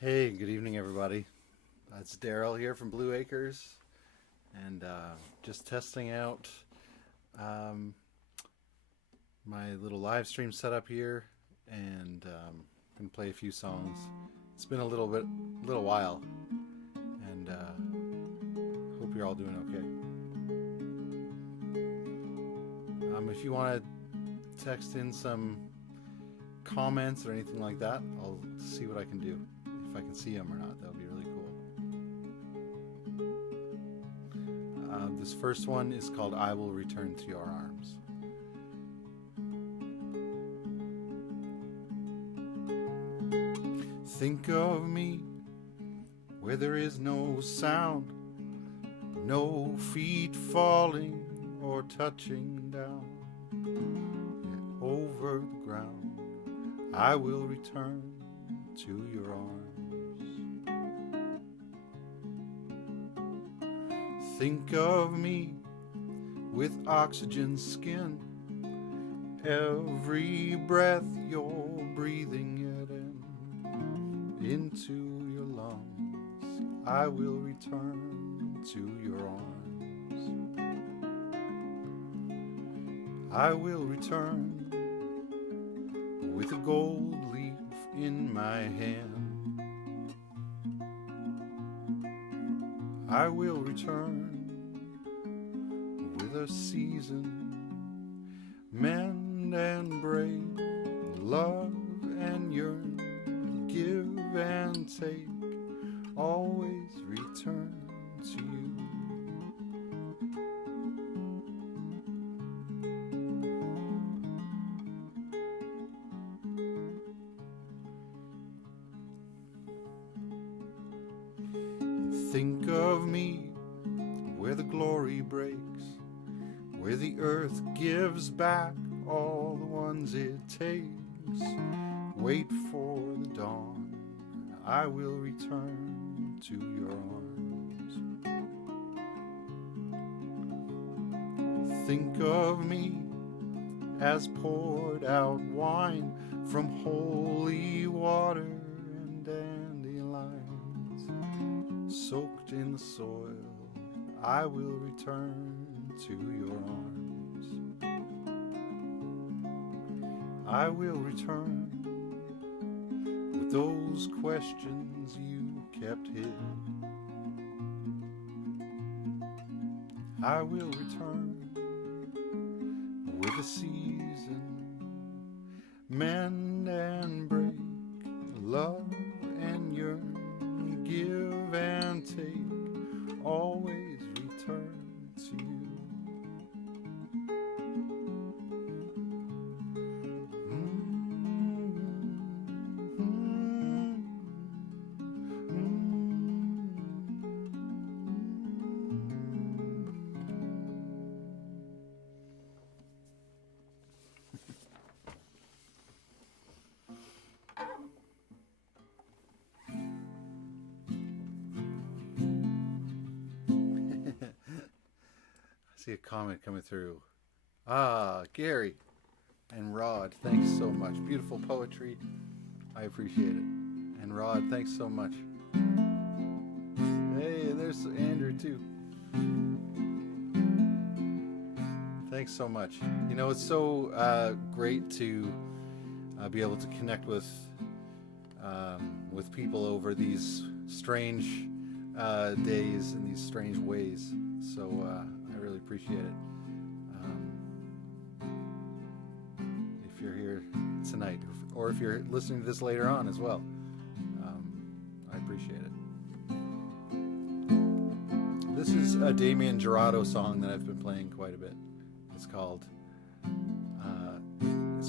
Hey, good evening, everybody. It's Daryl here from Blue Acres, and just testing out um, my little live stream setup here, and gonna play a few songs. It's been a little while, and hope you're all doing okay. If you want to text in some comments or anything like that, I'll see what I can do. If I can see them or not, that would be really cool. This first one is called I Will Return to Your Arms. Think of me where there is no sound, no feet falling or touching down. Yet over the ground I will return to your arms. Think of me with oxygen skin, every breath you're breathing it in, into your lungs. I will return to your arms. I will return with a gold leaf in my hand. I will return with a season, mend and break, love and yearn, give and take, always return to you. Think of me where the glory breaks, where the earth gives back all the ones it takes. Wait for the dawn, I will return to your arms. Think of me as poured out wine from holy water and dandelions, soaked in the soil. I will return to your arms. I will return with those questions you kept hid. I will return with a season, mend and break, love and yearn, give and take, always return to you. See a comment coming through. Gary and Rod, thanks so much. Beautiful poetry. I appreciate it. And Rod, thanks so much. Hey, there's Andrew too. Thanks so much. You know, it's so great to be able to connect with people over these strange days and these strange ways. So I really appreciate it. If you're here tonight, or if you're listening to this later on as well, I appreciate it. This is a Damien Gerardo song that I've been playing quite a bit. It's called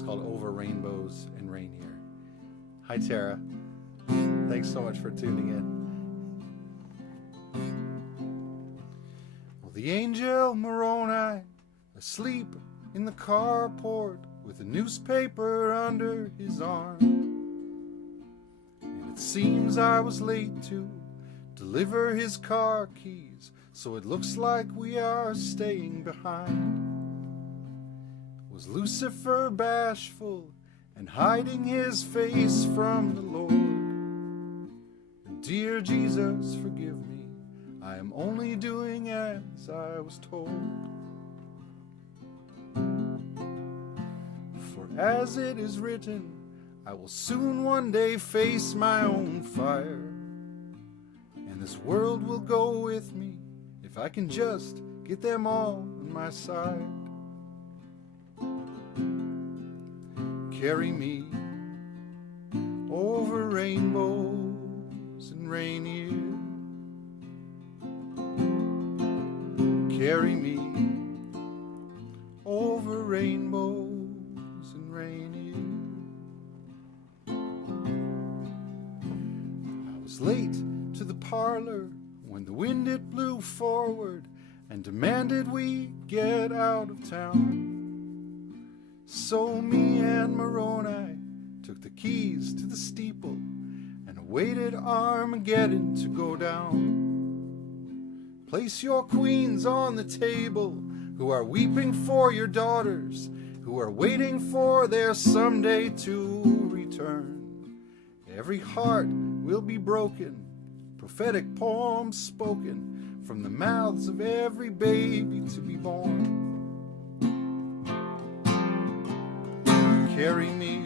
Over Rainbows and Rain Here. Hi Tara, thanks so much for tuning in. The angel Moroni, asleep in the carport with a newspaper under his arm. And it seems I was late to deliver his car keys, so it looks like we are staying behind. Was Lucifer bashful and hiding his face from the Lord? Dear Jesus, forgive me. I am only doing as I was told. For as it is written, I will soon one day face my own fire. And this world will go with me if I can just get them all on my side. Carry me over rainbows and rain years. Carry me over rainbows and rain years. I was late to the parlor when the wind it blew forward and demanded we get out of town. So me and Moroni took the keys to the steeple and awaited Armageddon to go down. Place your queens on the table who are weeping for your daughters, who are waiting for their someday to return. Every heart will be broken, prophetic poems spoken from the mouths of every baby to be born. Carry me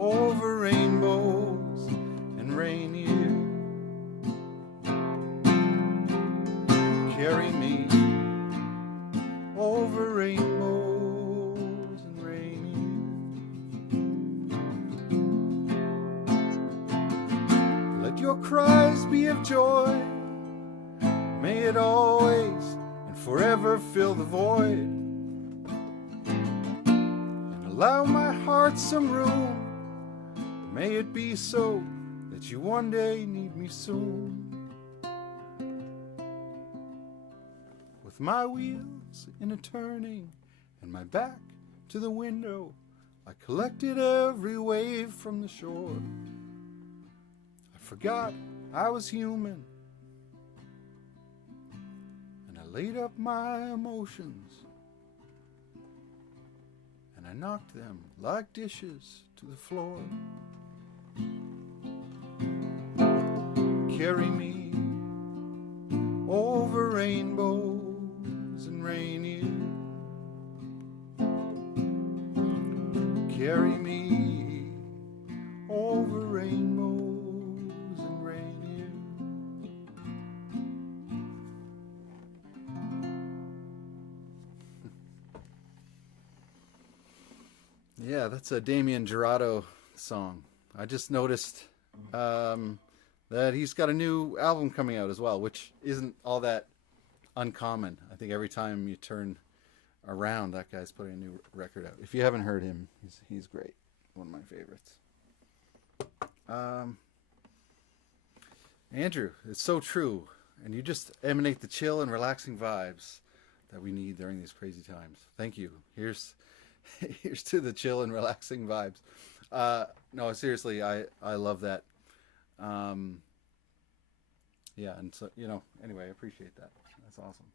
over rainbows and rain years. Carry me over rainbows and rain years. Let your cries be of joy. May it always and forever fill the void. Allow my heart some room. May it be so that you one day need me soon. With my wheels in a turning and my back to the window, I collected every wave from the shore. I forgot I was human, and I laid up my emotions. And I knocked them like dishes to the floor. Carry me over rainbows and rain years. Carry me over rainbows and rain years. Yeah, that's a Damien Jurado song. I just noticed that he's got a new album coming out as well, which isn't all that uncommon. I think every time you turn around, that guy's putting a new record out. If you haven't heard him, he's great. One of my favorites. Andrew, it's so true. And you just emanate the chill and relaxing vibes that we need during these crazy times. Thank you. Here's to the chill and relaxing vibes. No, seriously, I love that. Yeah, and so, anyway, I appreciate that. That's awesome.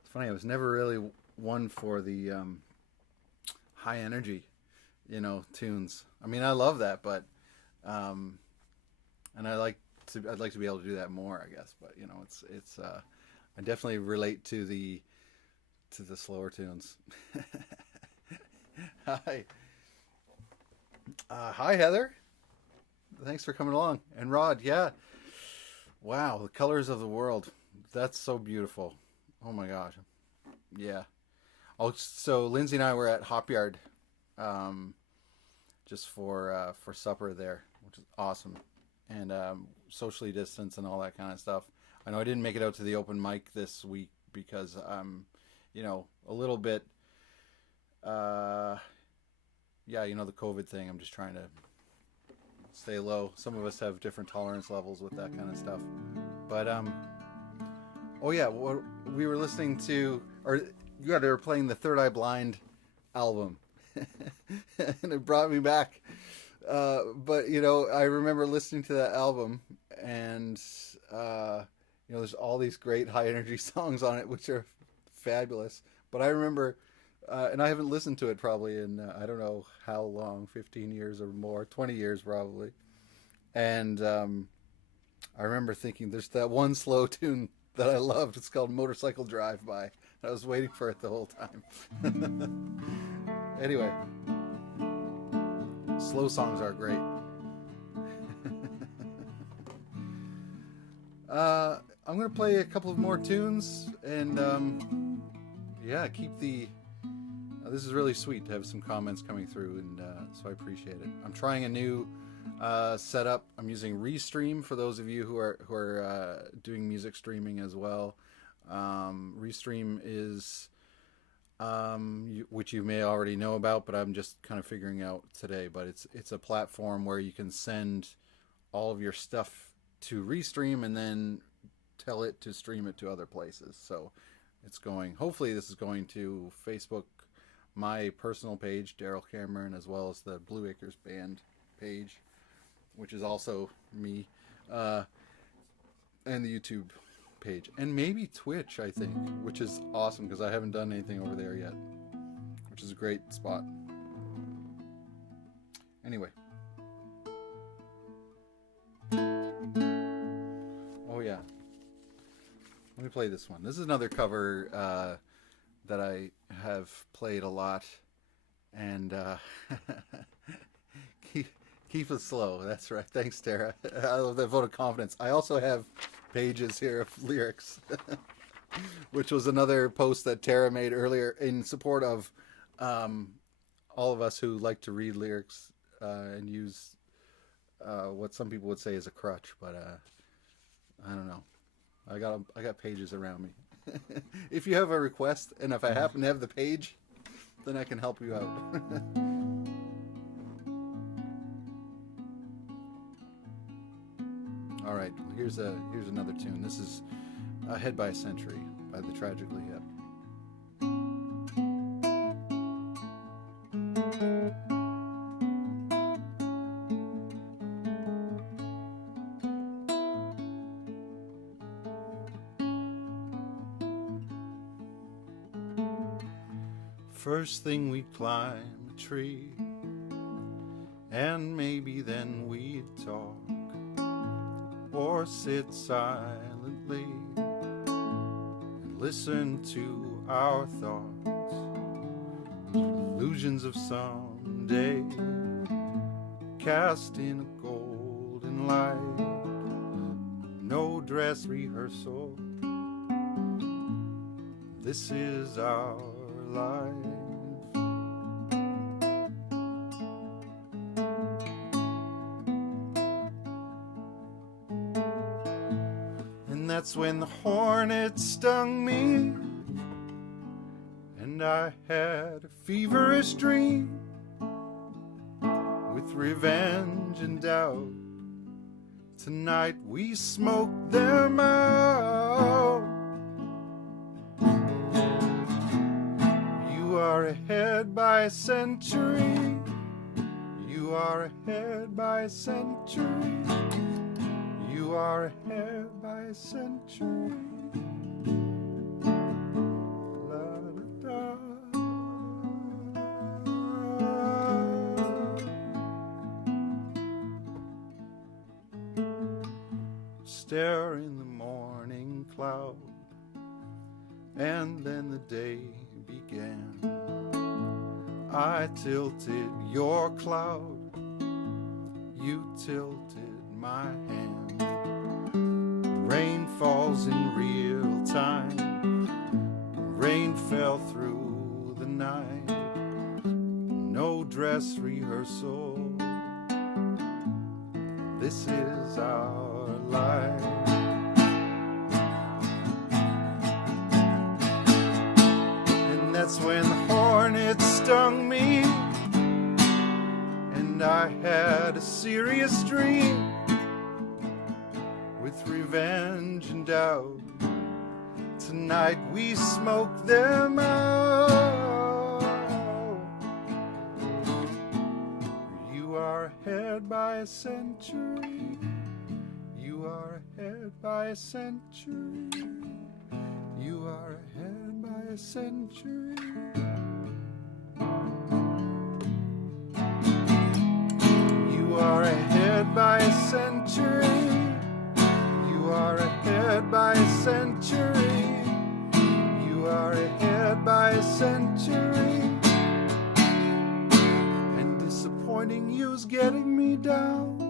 It's funny, I was never really one for the high energy, tunes. I mean, I love that, but and I'd like to be able to do that more, I guess. But it's I definitely relate to the slower tunes. Hi. Hi, Heather. Thanks for coming along. And Rod, yeah. Wow, the colors of the world. That's so beautiful. Oh my gosh. Yeah. Oh, so Lindsay and I were at Hop Yard just for supper there, which is awesome. And socially distanced and all that kind of stuff. I know I didn't make it out to the open mic this week because a little bit the COVID thing. I'm just trying to stay low. Some of us have different tolerance levels with that kind of stuff. But we were listening to, they were playing the Third Eye Blind album, and it brought me back. But I remember listening to that album, and there's all these great high energy songs on it, which are fabulous. But I remember And I haven't listened to it probably in I don't know how long, 15 years or more, 20 years probably. And I remember thinking there's that one slow tune that I loved. It's called Motorcycle Drive By. I was waiting for it the whole time. Anyway, slow songs are great. I'm going to play a couple of more tunes and yeah, keep the. This is really sweet to have some comments coming through, and so I appreciate it. I'm trying a new setup. I'm using Restream for those of you who are doing music streaming as well. Restream is which you may already know about, but I'm just kind of figuring out today. But it's a platform where you can send all of your stuff to Restream and then tell it to stream it to other places. So it's going. Hopefully, this is going to Facebook, my personal page, Daryl Cameron, as well as the Blue Acres Band page, which is also me, and the YouTube page, and maybe Twitch, I think, which is awesome because I haven't done anything over there yet, which is a great spot. Anyway. Oh yeah. Let me play this one. This is another cover that I have played a lot, and keep it slow. That's right. Thanks, Tara. I love that vote of confidence. I also have pages here of lyrics, which was another post that Tara made earlier in support of all of us who like to read lyrics and use what some people would say is a crutch, but I don't know. I got pages around me. If you have a request, and if I happen to have the page, then I can help you out. All right, here's another tune. This is "Ahead by a Century" by the Tragically Hip. First thing we'd climb a tree, and maybe then we'd talk, or sit silently and listen to our thoughts, illusions of someday cast in a golden light. No dress rehearsal, this is our life. And that's when the hornet stung me, and I had a feverish dream with revenge and doubt. Tonight we smoke them out. You are ahead by a century. You are ahead by a century. You are ahead by a century. La-da-da. Stare in the morning cloud, and then the day began. I tilted your cloud, you tilted my hand. Rain falls in real time, rain fell through the night. No dress rehearsal, this is our life. And that's when the hornet stung me, and I had a serious dream with revenge and doubt. Tonight we smoke them out. You are ahead by a century. You are ahead by a century. You are ahead by a century. this century, and disappointing you's getting me down.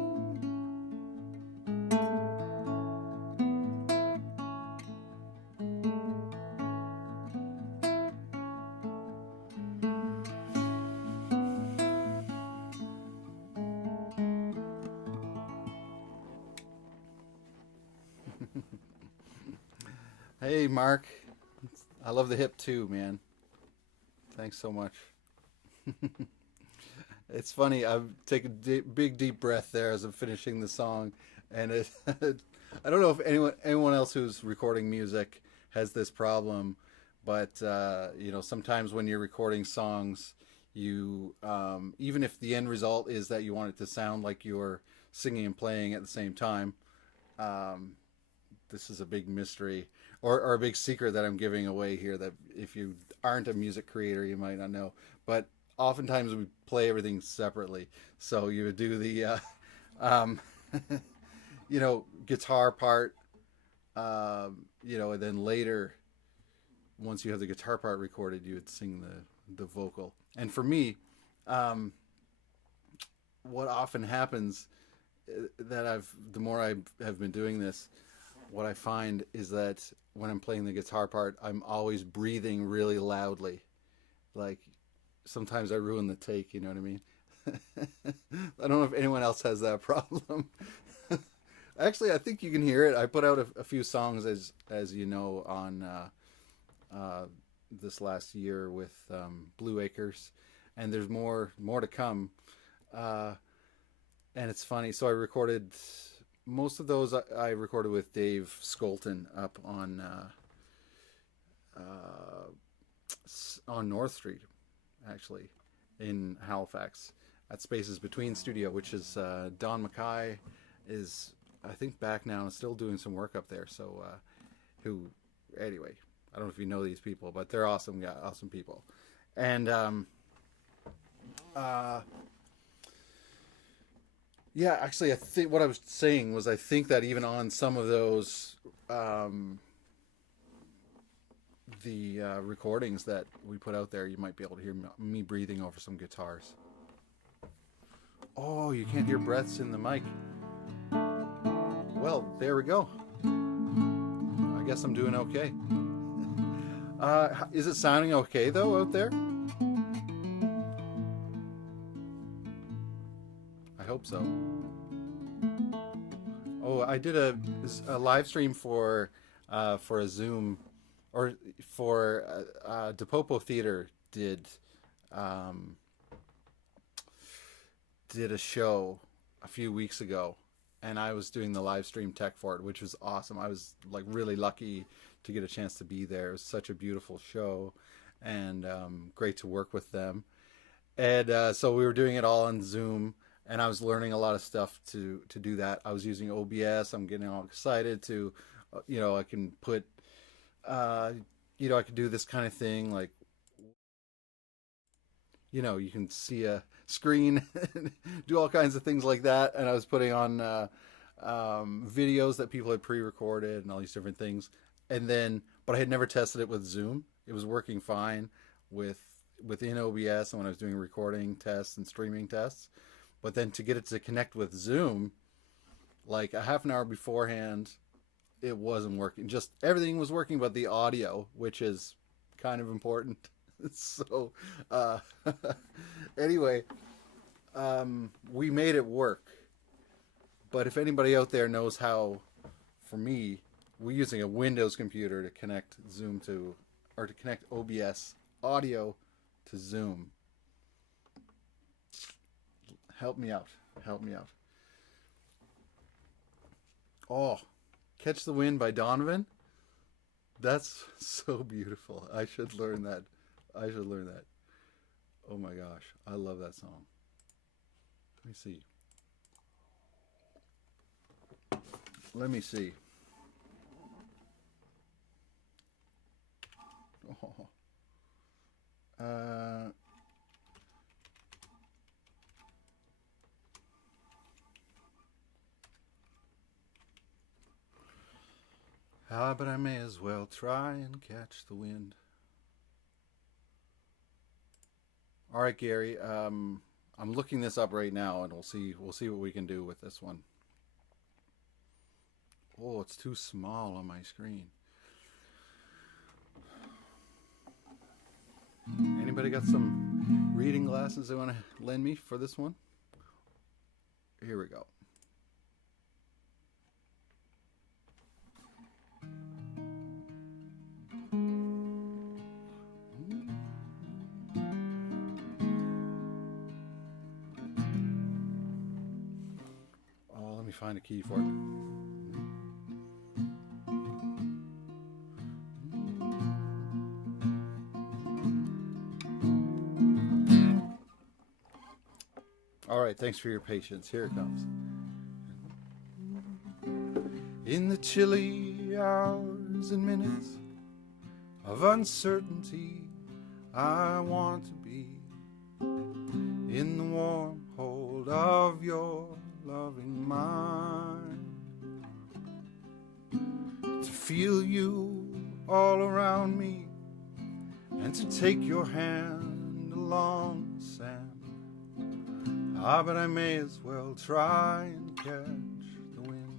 Hey, Mark. I love the hip too, man. Thanks so much. It's funny. I'm taking a big, deep breath there as I'm finishing the song, and it. I don't know if anyone else who's recording music has this problem, but sometimes when you're recording songs, you even if the end result is that you want it to sound like you're singing and playing at the same time. Um, this is a big mystery or a big secret that I'm giving away here that if you aren't a music creator, you might not know. But oftentimes we play everything separately. So you would do the, um, guitar part, and then later, once you have the guitar part recorded, you would sing the vocal. And for me, what often happens the more I have been doing this, what I find is that when I'm playing the guitar part, I'm always breathing really loudly. Like sometimes I ruin the take, you know what I mean? I don't know if anyone else has that problem. Actually, I think you can hear it. I put out a few songs, as you know, on this last year with Blue Acres, and there's more to come. And it's funny. So I recorded most of those. I recorded with Dave Skolton up on North Street, actually, in Halifax, at Spaces Between Studio, which is Don Mackay is, I think, back now and still doing some work up there. So, anyway, I don't know if you know these people, but they're awesome people. And yeah, actually, I think what I was saying was I think that even on some of those the recordings that we put out there, you might be able to hear me breathing over some guitars. Oh, you can't hear breaths in the mic. Well, there we go. I guess I'm doing okay. Is it sounding okay though out there? I hope so. Oh, I did a live stream for a Zoom, or for DePopo Theater did a show a few weeks ago, and I was doing the live stream tech for it, which was awesome. I was like really lucky to get a chance to be there. It was such a beautiful show, and great to work with them. And so we were doing it all on Zoom, and I was learning a lot of stuff to do that. I was using OBS. I'm getting all excited to, I can put, I could do this kind of thing, like, you can see a screen, do all kinds of things like that. And I was putting on videos that people had pre-recorded and all these different things. But I had never tested it with Zoom. It was working fine within OBS and when I was doing recording tests and streaming tests. But then to get it to connect with Zoom, like a half an hour beforehand, it wasn't working. Just everything was working but the audio, which is kind of important. So anyway, we made it work. But if anybody out there knows how, for me, we're using a Windows computer to connect Zoom to, or to connect OBS audio to Zoom. Help me out. Help me out. Oh, Catch the Wind by Donovan. That's so beautiful. I should learn that. Oh my gosh. I love that song. Let me see. Oh. But I may as well try and catch the wind. All right, Gary. I'm looking this up right now, and we'll see what we can do with this one. Oh, it's too small on my screen. Anybody got some reading glasses they want to lend me for this one? Here we go. Oh, let me find a key for it. All right, thanks for your patience. Here it comes. In the chilly hours and minutes of uncertainty, I want to be in the warm hold of your loving mind, to feel you all around me and to take your hand along the sand. Ah, but I may as well try and catch the wind.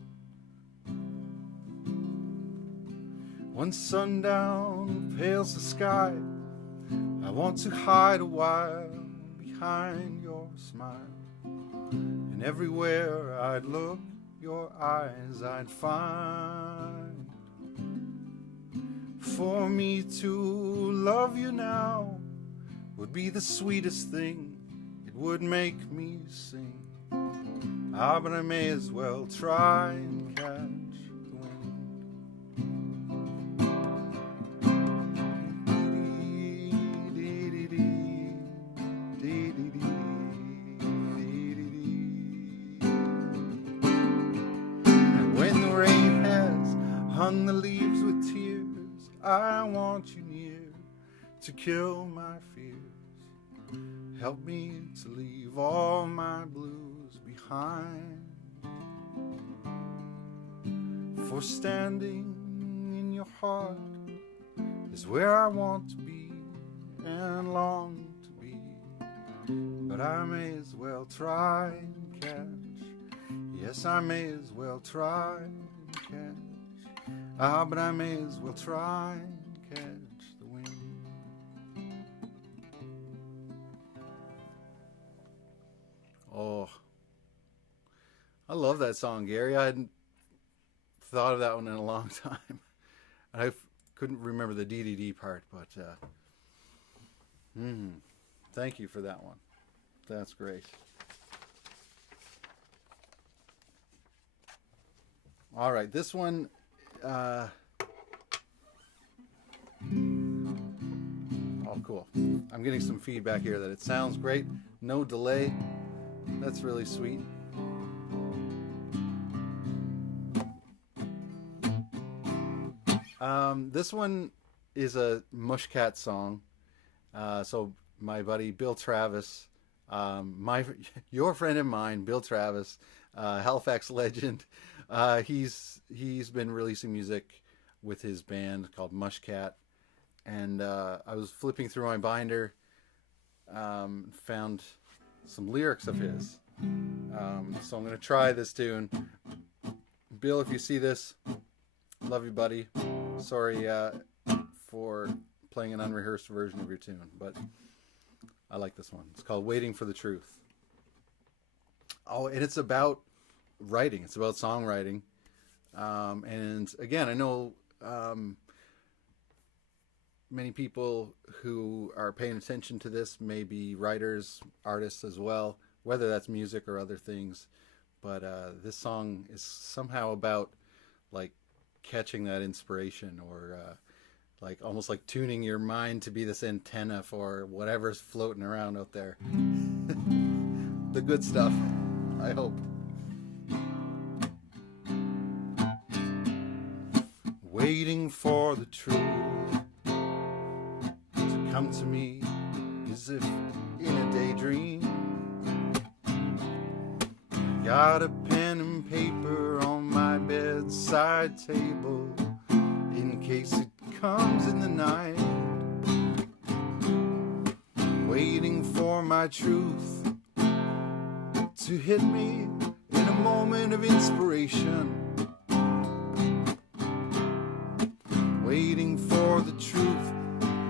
When sundown pales the sky, I want to hide a while behind your smile. And everywhere I'd look, your eyes I'd find. For me to love you now would be the sweetest thing. Would make me sing. Ah, but I may as well try and catch the wind. And when the rain has hung the leaves with tears, I want you near to kill my fears. Help me to leave all my blues behind. For standing in your heart is where I want to be and long to be. But I may as well try and catch. Yes, I may as well try and catch. Ah, but I may as well try and catch. Oh, I love that song, Gary. I hadn't thought of that one in a long time. I couldn't remember the DDD part, but thank you for that one. That's great. All right, this one. Oh, cool. I'm getting some feedback here that it sounds great. No delay. That's really sweet. This one is a Mushcat song. So my buddy Bill Travis, your friend and mine, Bill Travis, Halifax legend. He's been releasing music with his band called Mushcat, and I was flipping through my binder, found some lyrics of his. So I'm going to try this tune. Bill, if you see this, love you, buddy. Sorry for playing an unrehearsed version of your tune, but I like this one. It's called Waiting for the Truth. Oh, and it's about writing. It's about songwriting. And again, I know many people who are paying attention to this may be writers, artists as well, whether that's music or other things. But this song is somehow about like catching that inspiration, or like almost like tuning your mind to be this antenna for whatever's floating around out there. The good stuff, I hope. Waiting for the truth to come to me as if in a daydream. Got a pen and paper on my bedside table in case it comes in the night. Waiting for my truth to hit me in a moment of inspiration. Waiting for the truth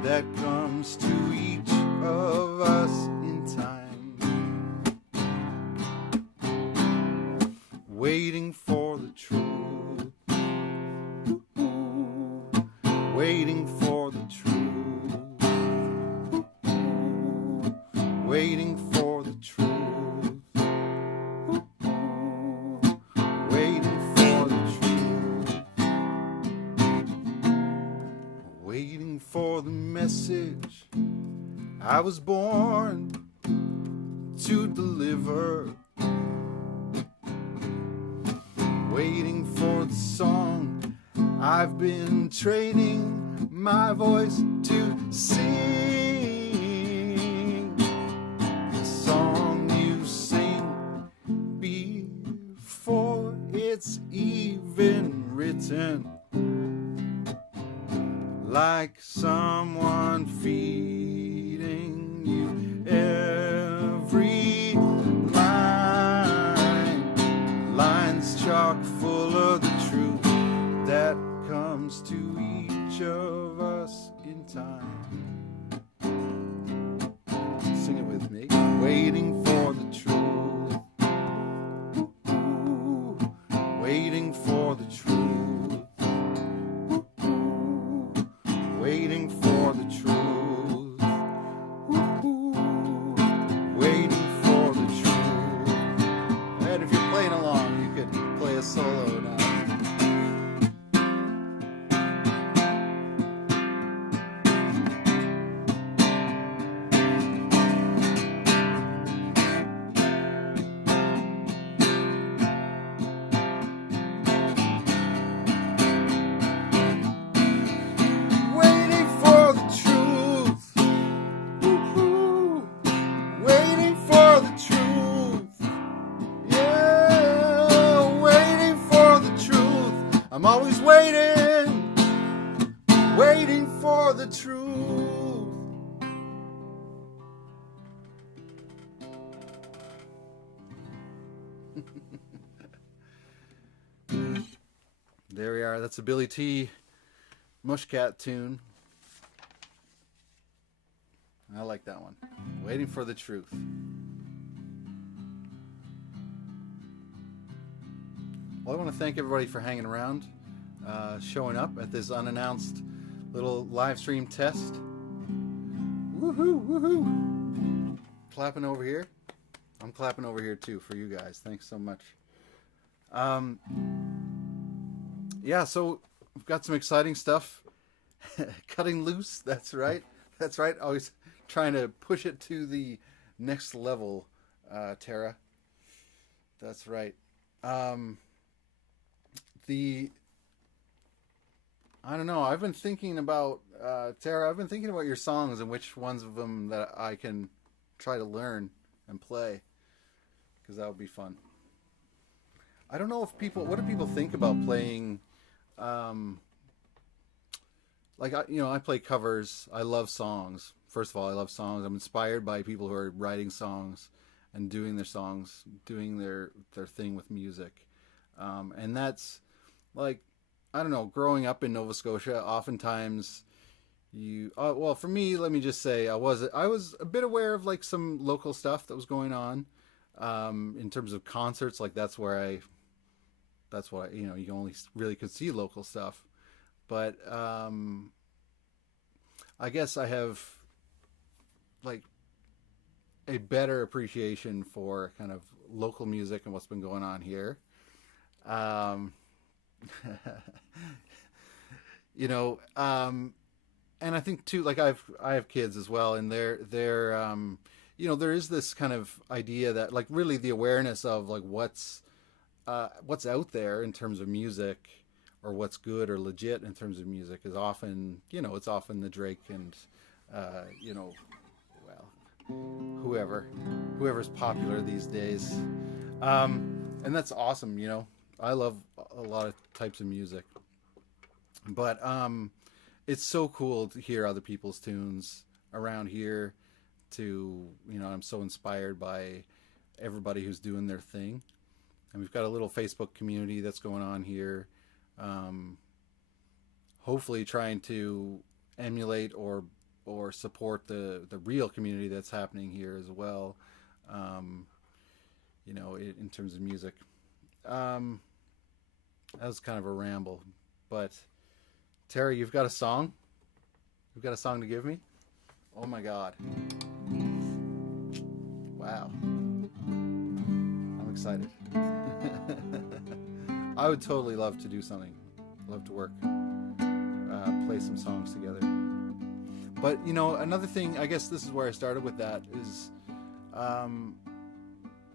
that comes to each of us in time. Waiting for the truth. Waiting for the truth. Waiting for the truth. Waiting for the truth. Waiting for the message I was born to deliver. Waiting for the song I've been training my voice to sing. The song you sing before it's even written. Like someone feeding you every line. Lines chock full of the truth that comes to each of us in time. Sing it with me. Waiting for the truth. Waiting for the truth. Waiting for the truth. Waiting for the truth. And if you're playing along, you could play a solo now. I'm always waiting, waiting for the truth. There we are. That's a Billy T. Mushcat tune. I like that one. Waiting for the truth. Well, I want to thank everybody for hanging around, showing up at this unannounced little live stream test. Woohoo, woohoo. Clapping over here. I'm clapping over here too for you guys. Thanks so much. Yeah, so we've got some exciting stuff. Cutting loose, that's right. That's right. Always trying to push it to the next level, Tara. That's right. I don't know. I've been thinking about, Tara, I've been thinking about your songs and which ones of them that I can try to learn and play. Because that would be fun. I don't know if what do people think about playing, like, I play covers. I love songs. First of all, I love songs. I'm inspired by people who are writing songs and doing their songs, doing their thing with music. And that's, like, I don't know, growing up in Nova Scotia, oftentimes well, for me, let me just say, I was a bit aware of, like, some local stuff that was going on, in terms of concerts. Like, that's what I, you only really could see local stuff. But, I guess I have, like, a better appreciation for kind of local music and what's been going on here. And I think too, like, I have kids as well, and they're there is this kind of idea that, like, really the awareness of, like, what's out there in terms of music, or what's good or legit in terms of music, is often, it's often the Drake and, whoever's popular these days. And that's awesome, I love a lot of types of music. But it's so cool to hear other people's tunes around here I'm so inspired by everybody who's doing their thing. And we've got a little Facebook community that's going on here. Hopefully trying to emulate or support the real community that's happening here as well. In terms of music. That was kind of a ramble, but Terry, you've got a song? You've got a song to give me? Oh my God. Wow. I'm excited. I would totally love to do something. Love to work. Play some songs together. But, another thing, I guess this is where I started with that, is,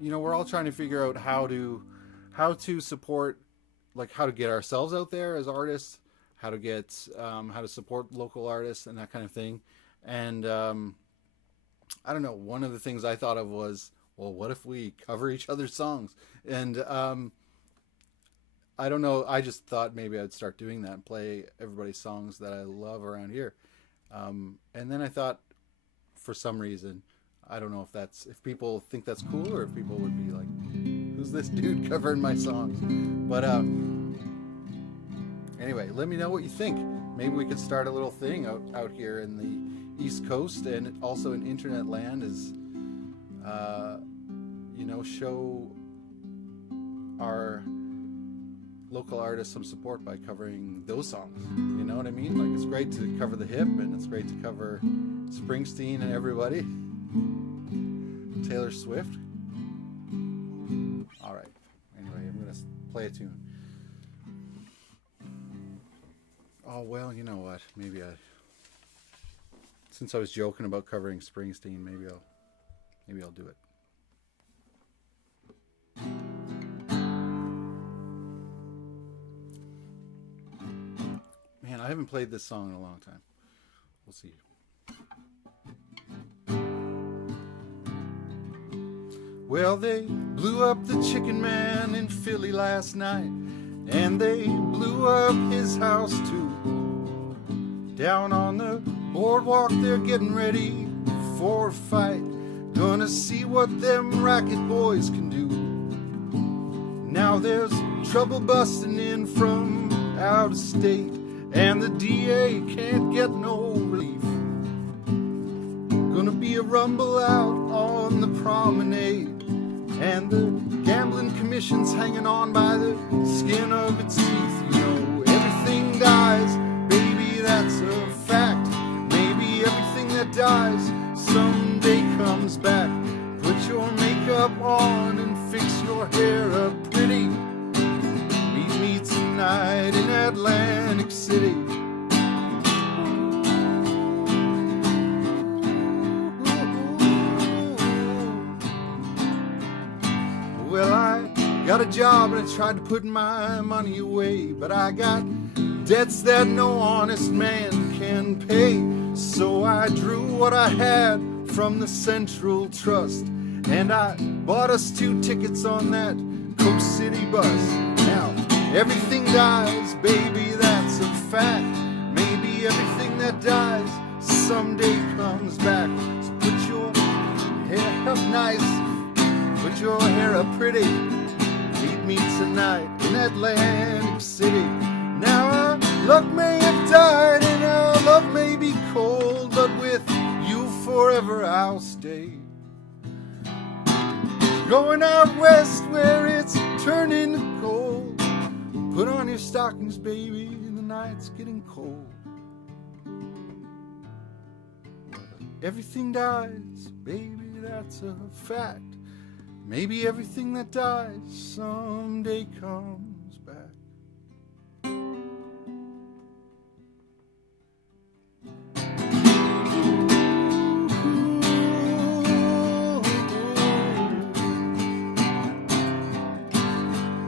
we're all trying to figure out how to support, like how to get ourselves out there as artists, how to support local artists and that kind of thing. And I don't know, one of the things I thought of was, well, what if we cover each other's songs? And I don't know, I just thought maybe I'd start doing that and play everybody's songs that I love around here. And then I thought, for some reason, I don't know if people think that's cool, or if people would be like, who's this dude covering my songs? But anyway, let me know what you think. Maybe we could start a little thing out here in the East Coast and also in internet land, is show our local artists some support by covering those songs. You know what I mean? Like, it's great to cover the hip, and it's great to cover Springsteen and everybody. Taylor Swift. All right. Anyway, I'm going to play a tune. Oh, well, you know what? Since I was joking about covering Springsteen, maybe I'll do it. Man, I haven't played this song in a long time. We'll see. Well, they blew up the Chicken Man in Philly last night, and they blew up his house too. Down on the boardwalk, they're getting ready for a fight. Gonna see what them racket boys can do. Now there's trouble busting in from out of state, and the DA can't get no relief. Gonna be a rumble out on the promenade, and the gambling commission's hanging on by the skin of its teeth. Everything dies, baby, that's a fact. Maybe everything that dies someday comes back. Put your makeup on and fix your hair up pretty. Meet me tonight in Atlantic City. Well, I got a job and I tried to put my money away, but I got debts that no honest man can pay. So I drew what I had from the Central Trust, and I bought us 2 tickets on that Coast City bus. Now, everything dies, baby, that's a fact. Maybe everything that dies someday comes back. So put your hair up nice, put your hair up pretty. Meet me tonight in Atlantic City. Now our luck may have died and our love may be cold, but with you forever I'll stay. Going out west where it's turning to cold. Put on your stockings, baby, the night's getting cold. Everything dies, baby, that's a fact. Maybe everything that dies someday comes back.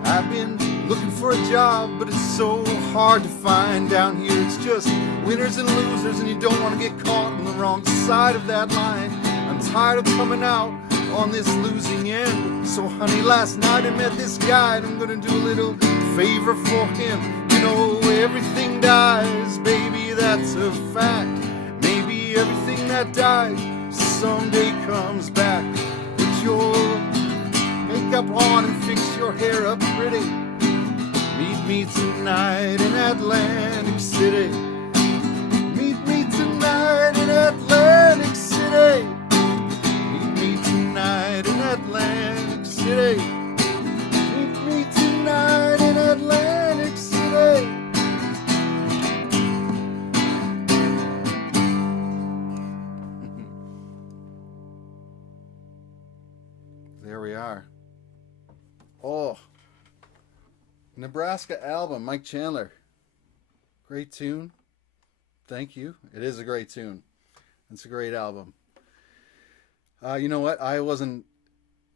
I've been looking for a job, but it's so hard to find down here. It's just winners and losers, and you don't want to get caught on the wrong side of that line. I'm tired of coming out on this losing end. So honey, last night I met this guy, and I'm gonna do a little favor for him. Everything dies, baby, that's a fact. Maybe everything that dies someday comes back, put your makeup on and fix your hair up pretty. Meet me tonight in Atlantic City. Meet me tonight in Atlantic City. Meet me tonight in Atlantic City. Meet me tonight in Atlantic City. There we are. Oh, Nebraska album, Mike Chandler. Great tune. Thank you. It is a great tune. It's a great album. You know what? I wasn't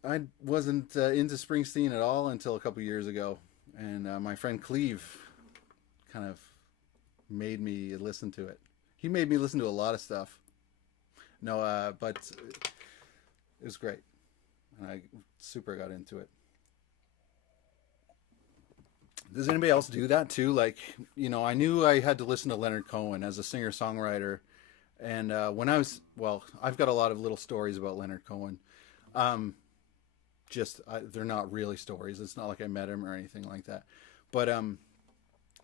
into Springsteen at all until a couple years ago, and my friend Cleve kind of made me listen to it. He made me listen to a lot of stuff. No, but it was great, and I super got into it. Does anybody else do that too? Like, you know, I knew I had to listen to Leonard Cohen as a singer-songwriter. And when I was, well, I've got a lot of little stories about Leonard Cohen. They're not really stories. It's not like I met him or anything like that. But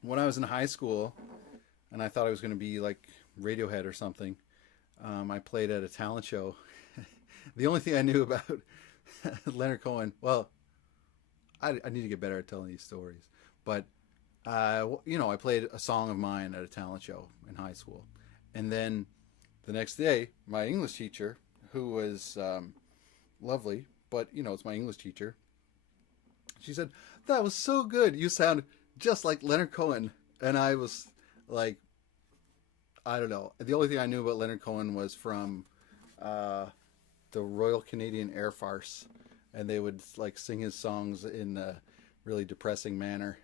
when I was in high school and I thought I was going to be like Radiohead or something, I played at a talent show. The only thing I knew about Leonard Cohen, well, I need to get better at telling these stories. But, you know, I played a song of mine at a talent show in high school. And then the next day, my English teacher, who was lovely, but, you know, it's my English teacher, she said, "That was so good. You sound just like Leonard Cohen." And I was like, I don't know. The only thing I knew about Leonard Cohen was from the Royal Canadian Air Farce. And they would, like, sing his songs in a really depressing manner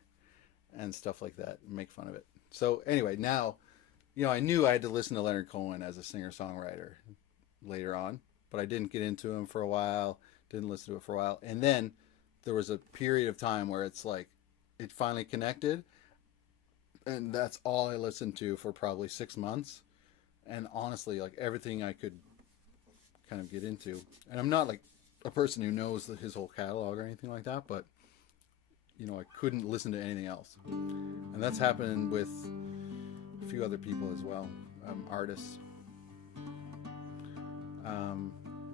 and stuff like that, and make fun of it. So anyway, now, you know, I knew I had to listen to Leonard Cohen as a singer-songwriter later on, but I didn't get into him for a while, didn't listen to it for a while. And then there was a period of time where it's like, it finally connected, and that's all I listened to for probably 6 months. And honestly, like, everything I could kind of get into. And I'm not like a person who knows his whole catalog or anything like that, but, you know, I couldn't listen to anything else. And that's happened with a few other people as well, artists.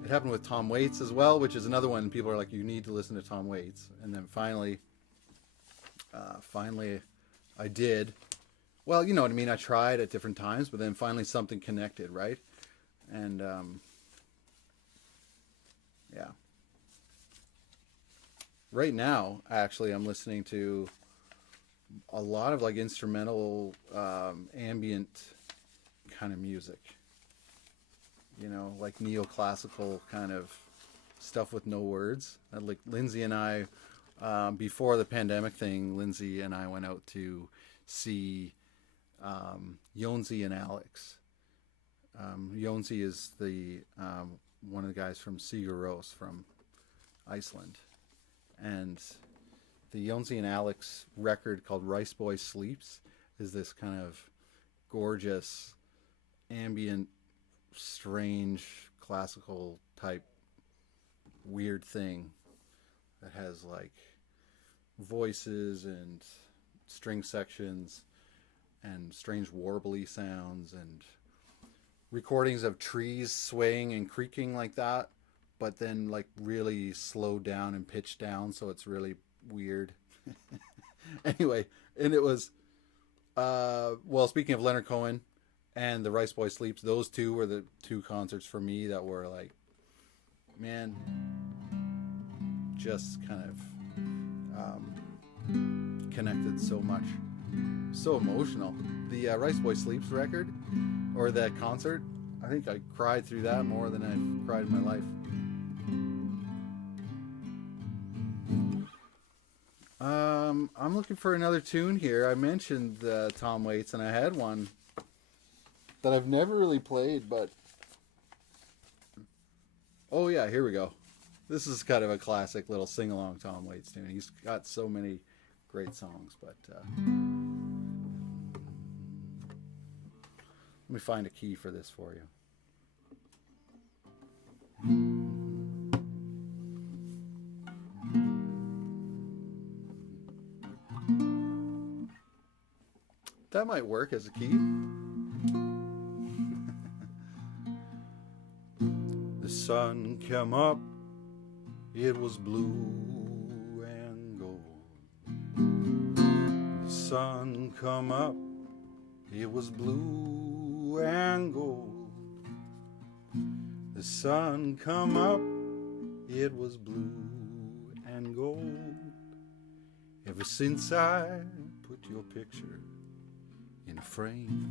It happened with Tom Waits as well, which is another one. People are like, you need to listen to Tom Waits. And then finally I did. Well, you know what I mean? I tried at different times, but then finally something connected, right? And, yeah. Right now, actually, I'm listening to a lot of like instrumental, ambient kind of music. You know, like neoclassical kind of stuff with no words. Like Lindsay and I, before the pandemic thing, Lindsay and I went out to see Jónsi and Alex. Jónsi is the one of the guys from Sigur Rós from Iceland. And the Jónsi and Alex record called Rice Boy Sleeps is this kind of gorgeous, ambient, strange, classical type weird thing that has like voices and string sections and strange warbly sounds and recordings of trees swaying and creaking like that, but then like really slowed down and pitched down, so it's really weird. Anyway, and it was well, speaking of Leonard Cohen and the Rice Boy Sleeps, those two were the two concerts for me that were like, man, just kind of connected so much, so emotional. The Rice Boy Sleeps record, or that concert, I think I cried through that more than I've cried in my life. I'm looking for another tune here. I mentioned Tom Waits, and I had one that I've never really played, but oh yeah, here we go. This is kind of a classic little sing-along Tom Waits tune. He's got so many great songs, but let me find a key for this for you. That might work as a key. The sun came up, it was blue and gold. The sun come up, it was blue and gold. The sun come up, it was blue and gold. Ever since I put your picture in a frame,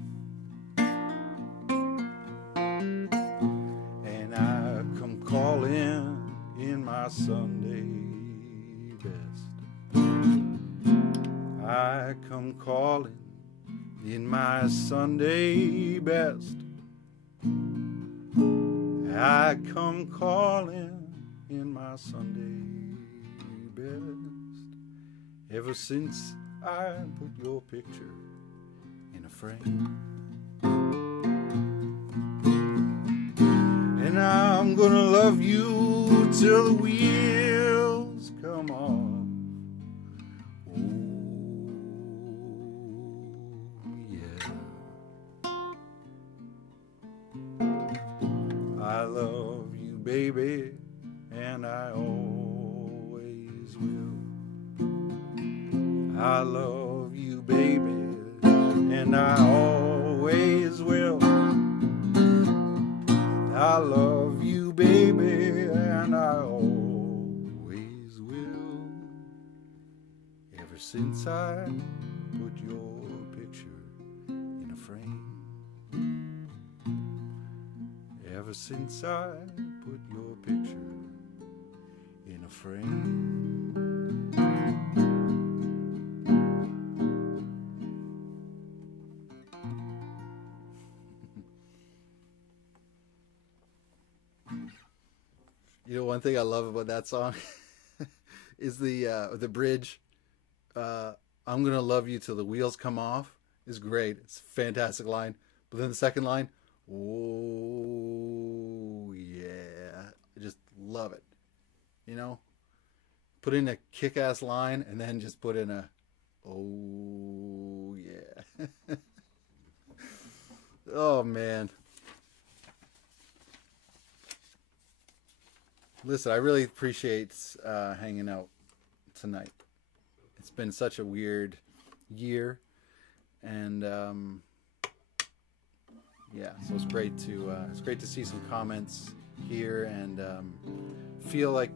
and I come calling in my Sunday best. I come calling in my Sunday best. I come calling in my Sunday best. Ever since I put your picture in a frame, and I'm gonna love you till the wheels come off. Oh yeah, I love you, baby, and I always will. I love you, baby, and I always will. I love you, baby, and I always will. Ever since I put your picture in a frame. Ever since I put your picture in a frame. You know, one thing I love about that song is the bridge. I'm gonna love you till the wheels come off is great. It's a fantastic line. But then the second line, oh yeah, I just love it. You know, put in a kick-ass line and then just put in a oh yeah. Oh man. Listen, I really appreciate hanging out tonight. It's been such a weird year, and yeah, so it's great to see some comments here and feel like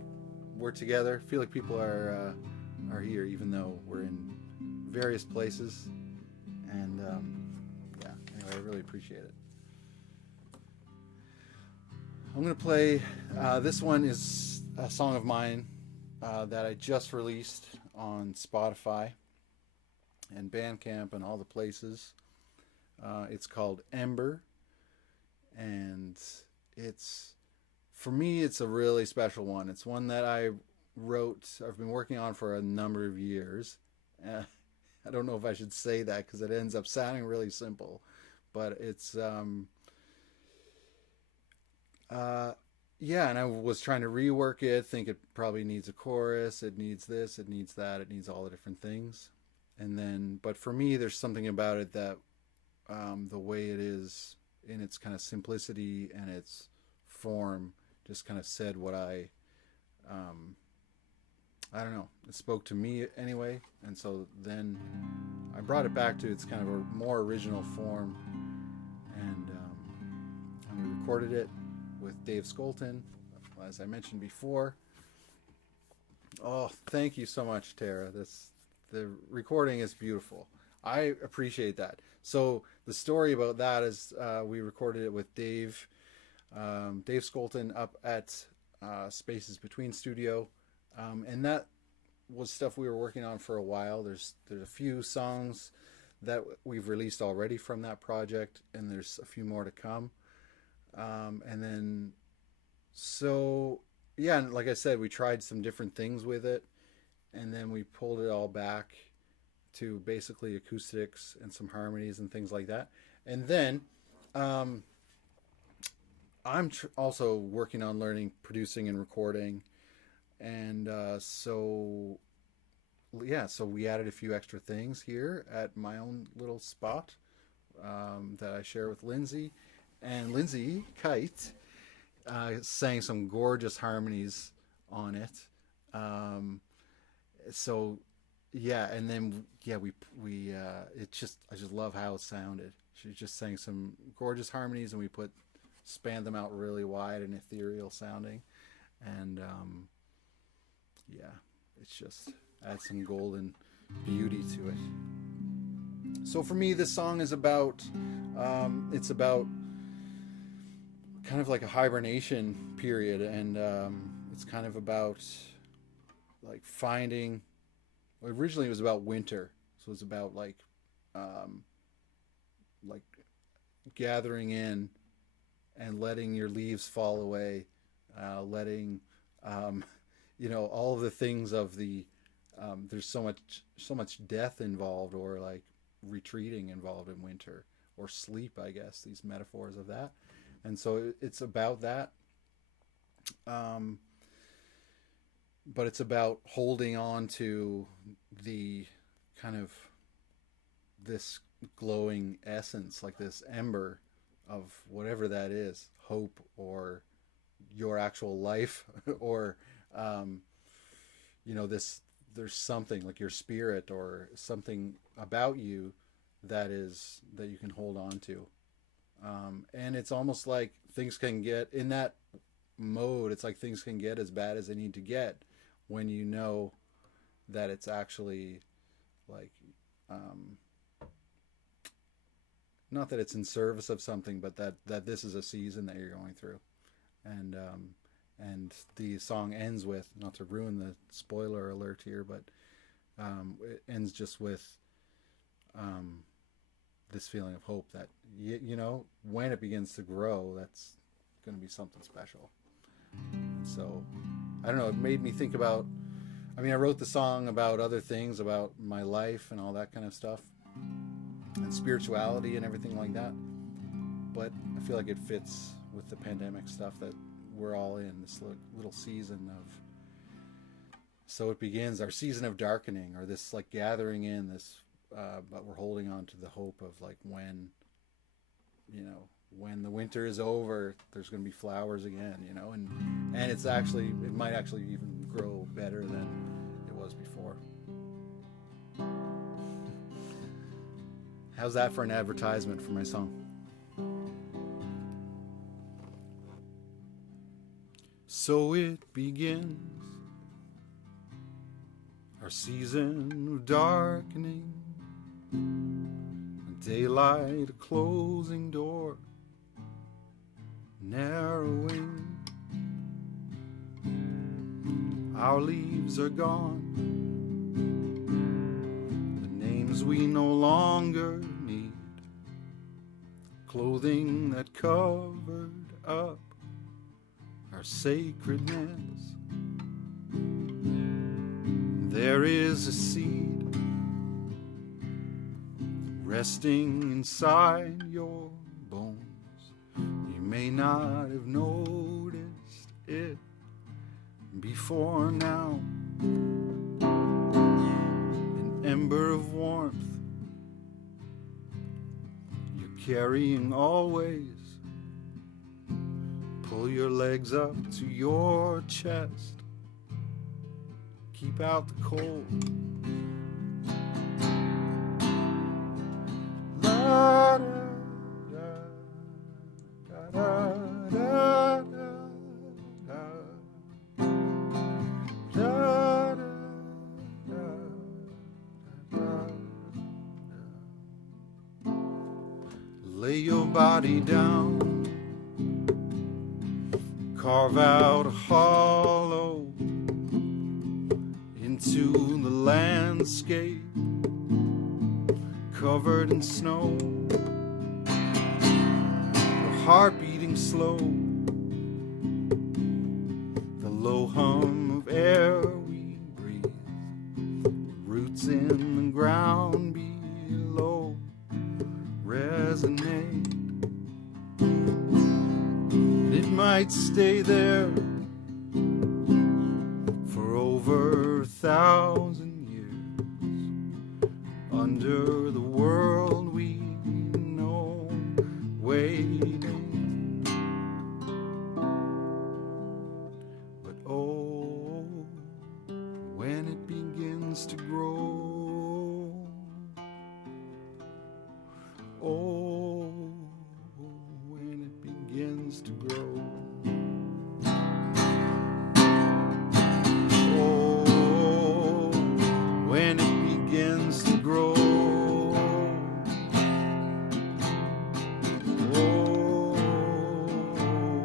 we're together. Feel like people are here, even though we're in various places. And yeah, anyway, I really appreciate it. I'm going to play, this one is a song of mine that I just released on Spotify and Bandcamp and all the places. It's called Ember, and for me, it's a really special one. It's one that I've been working on for a number of years. I don't know if I should say that because it ends up sounding really simple, but it's... yeah, and I was trying to rework it, think it probably needs a chorus, it needs this, it needs that, it needs all the different things. And then, but for me, there's something about it that the way it is in its kind of simplicity and its form just kind of said what I don't know, it spoke to me anyway. And so then I brought it back to its kind of a more original form, and we recorded it with Dave Skolton, as I mentioned before. Oh, thank you so much, Tara. The recording is beautiful. I appreciate that. So the story about that is we recorded it with Dave Skolton up at Spaces Between Studio, and that was stuff we were working on for a while. There's a few songs that we've released already from that project, and there's a few more to come. And then, so yeah, and like I said, we tried some different things with it, and then we pulled it all back to basically acoustics and some harmonies and things like that. And then I'm also working on learning producing and recording, and so we added a few extra things here at my own little spot that I share with Lindsay, and Lindsay Kite sang some gorgeous harmonies on it. Um, so yeah, and then yeah, we it just I just love how it sounded. She just sang some gorgeous harmonies, and we put spanned them out really wide and ethereal sounding, and yeah, it's just adds some golden beauty to it. So for me, this song is about it's about kind of like a hibernation period, and it's kind of about like finding. Originally, it was about winter, so it's about like gathering in and letting your leaves fall away, letting um, all of the things of the there's so much death involved, or like retreating involved in winter, or sleep, I guess, these metaphors of that. And so it's about that, but it's about holding on to the kind of this glowing essence, like this ember of whatever that is, hope, or your actual life, or this, there's something like your spirit or something about you that you can hold on to. And it's almost like things can get in that mode. It's like things can get as bad as they need to get when you know that it's actually like, not that it's in service of something, but that this is a season that you're going through. And the song ends with, not to ruin the spoiler alert here, but it ends just with this feeling of hope that when it begins to grow, that's going to be something special. And so I don't know, it made me think about, I wrote the song about other things, about my life and all that kind of stuff, and spirituality and everything like that, but I feel like it fits with the pandemic stuff that we're all in, this little season of, so it begins our season of darkening, or this like gathering in this, but we're holding on to the hope of like when the winter is over, there's going to be flowers again, and it might actually even grow better than it was before. How's that for an advertisement for my song? So it begins, our season of darkening, daylight, a closing door, narrowing. Our leaves are gone, the names we no longer need, clothing that covered up our sacredness. There is a seed resting inside your bones. You may not have noticed it before now. An ember of warmth you're carrying always. Pull your legs up to your chest. Keep out the cold. La, da, da, da, da, da, da, da, da, da, da. Lay your body down. Carve out a hollow into the landscape covered in snow. Your heart beating slow, the low hum of air we breathe, roots in the ground below resonate. and it might stay there for over 1,000 years under the world we know, waiting. But oh, when it begins to grow, oh, when it begins to grow, oh, when it begins to grow, oh,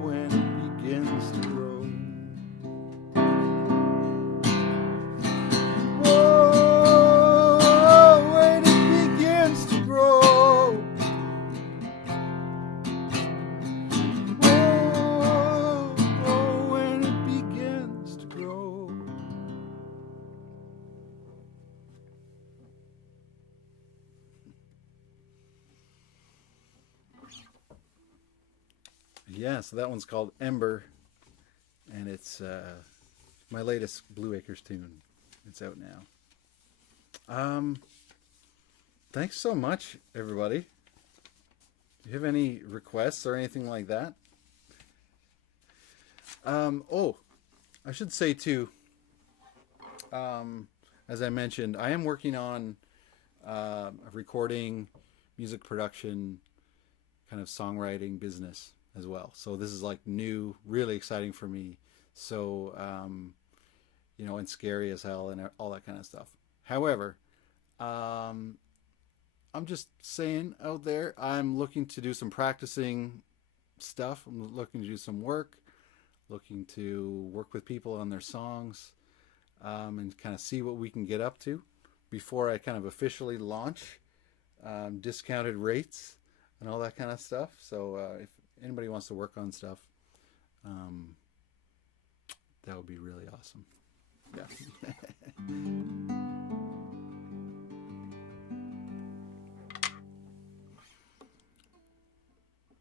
when it begins to grow, oh, when it begins to grow. When it begins to grow. Yeah, so that one's called Ember, and it's my latest Blue Acres tune. It's out now. Thanks so much, everybody. Do you have any requests or anything like that? Oh, I should say too, as I mentioned, I am working on a recording, music production, kind of songwriting business as well. So this is like new, really exciting for me. So, you know, and scary as hell and all that kind of stuff. However, I'm just saying out there, I'm looking to do some practicing stuff. I'm looking to do some work, looking to work with people on their songs, and kind of see what we can get up to before I kind of officially launch discounted rates and all that kind of stuff. So if anybody wants to work on stuff, that would be really awesome. Yeah.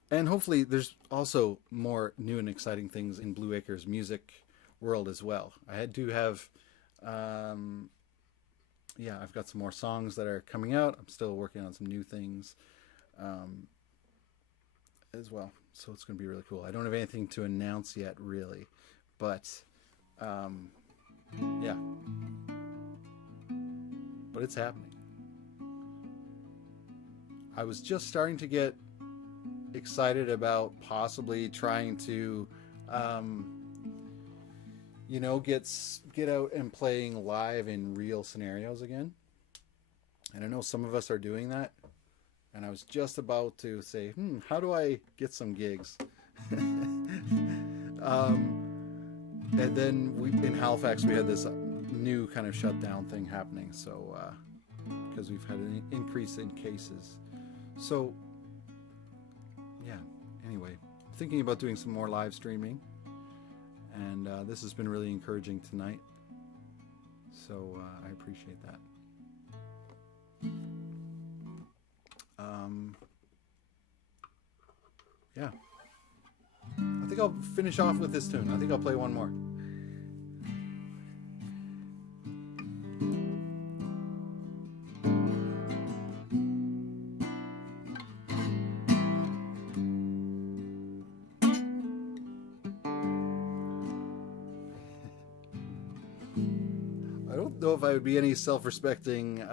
And hopefully there's also more new and exciting things in Blue Acres music world as well. I do have, yeah, I've got some more songs that are coming out. I'm still working on some new things as well. So it's going to be really cool. I don't have anything to announce yet, really. But, yeah. But it's happening. I was just starting to get excited about possibly trying to you know, get out and playing live in real scenarios again, and I know some of us are doing that, and I was just about to say, how do I get some gigs? And then in Halifax we had this new kind of shutdown thing happening, so because we've had an increase in cases. So yeah, anyway, thinking about doing some more live streaming, and this has been really encouraging tonight, so I appreciate that. Yeah, I think I'll finish off with this tune. I think I'll play one more. I don't know if I would be any self-respecting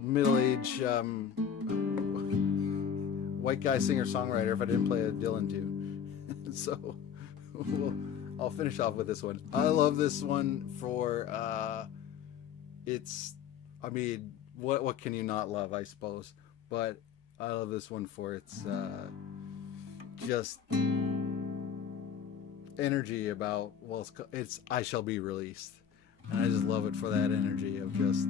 middle-aged white guy singer-songwriter if I didn't play a Dylan tune. So I'll finish off with this one. I love this one for it's, I mean, what can you not love, I suppose, but I love this one for its just energy about, well, it's I Shall Be Released, and I just love it for that energy of just,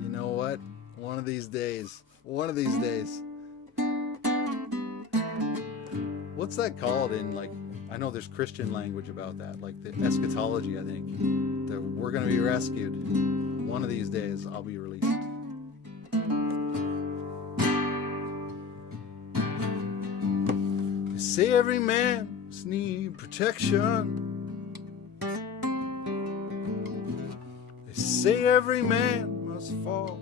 you know what, one of these days, what's that called in, like, I know there's Christian language about that, like the eschatology, I think, that we're going to be rescued. One of these days I'll be released. They say every man must need protection. They say every man must fall.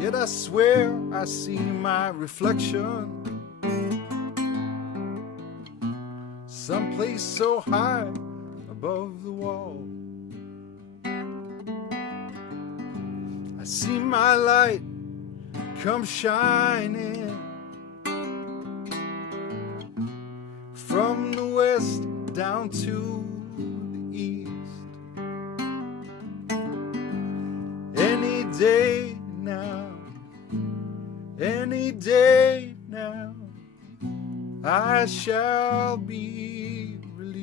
Yet I swear I see my reflection someplace so high above the wall. I see my light come shining from the west down to the east. Any day now, any day now, I shall be released.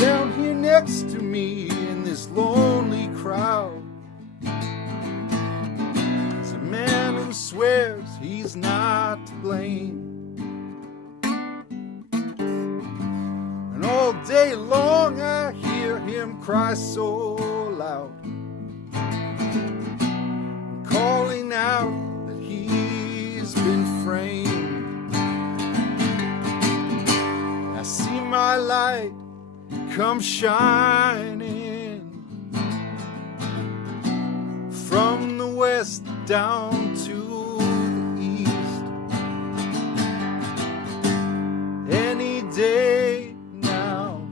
Down here next to me in this lonely crowd is a man who swears he's not to blame. And all day long I hear him cry so loud, calling out that he's been framed. I see my light come shining from the west down to the east. Any day now,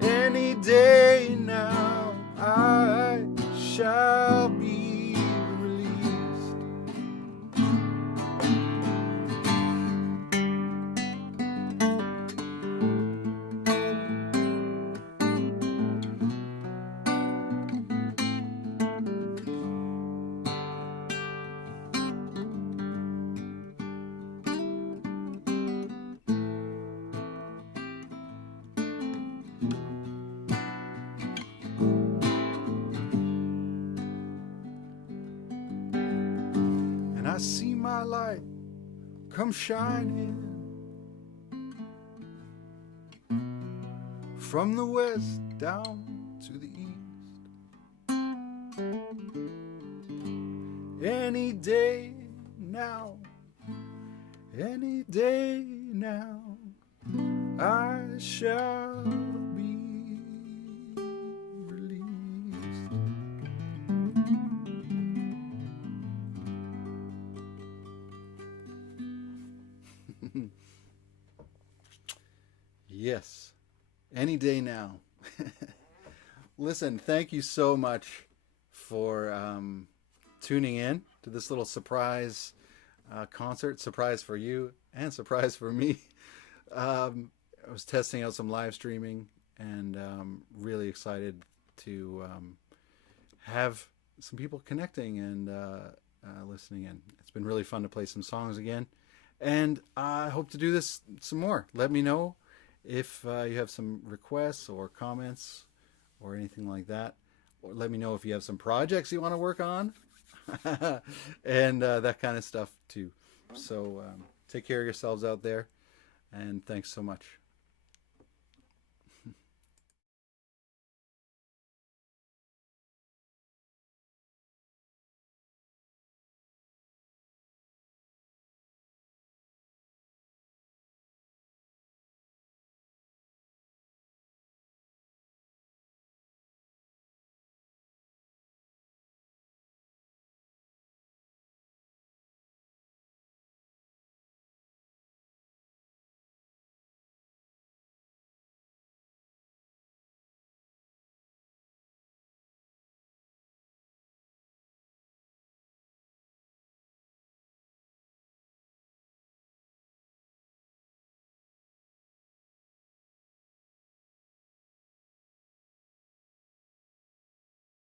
any day now, I shall be released. And I see my light come shining from the west down to the east. Any day now, any day now, I shall be released. Yes, any day now. Listen, thank you so much for tuning in to this little surprise concert. Surprise for you and surprise for me. I was testing out some live streaming and really excited to have some people connecting and listening in. It's been really fun to play some songs again. And I hope to do this some more. Let me know if you have some requests or comments or anything like that. Or let me know if you have some projects you want to work on. And that kind of stuff too. So take care of yourselves out there. And thanks so much.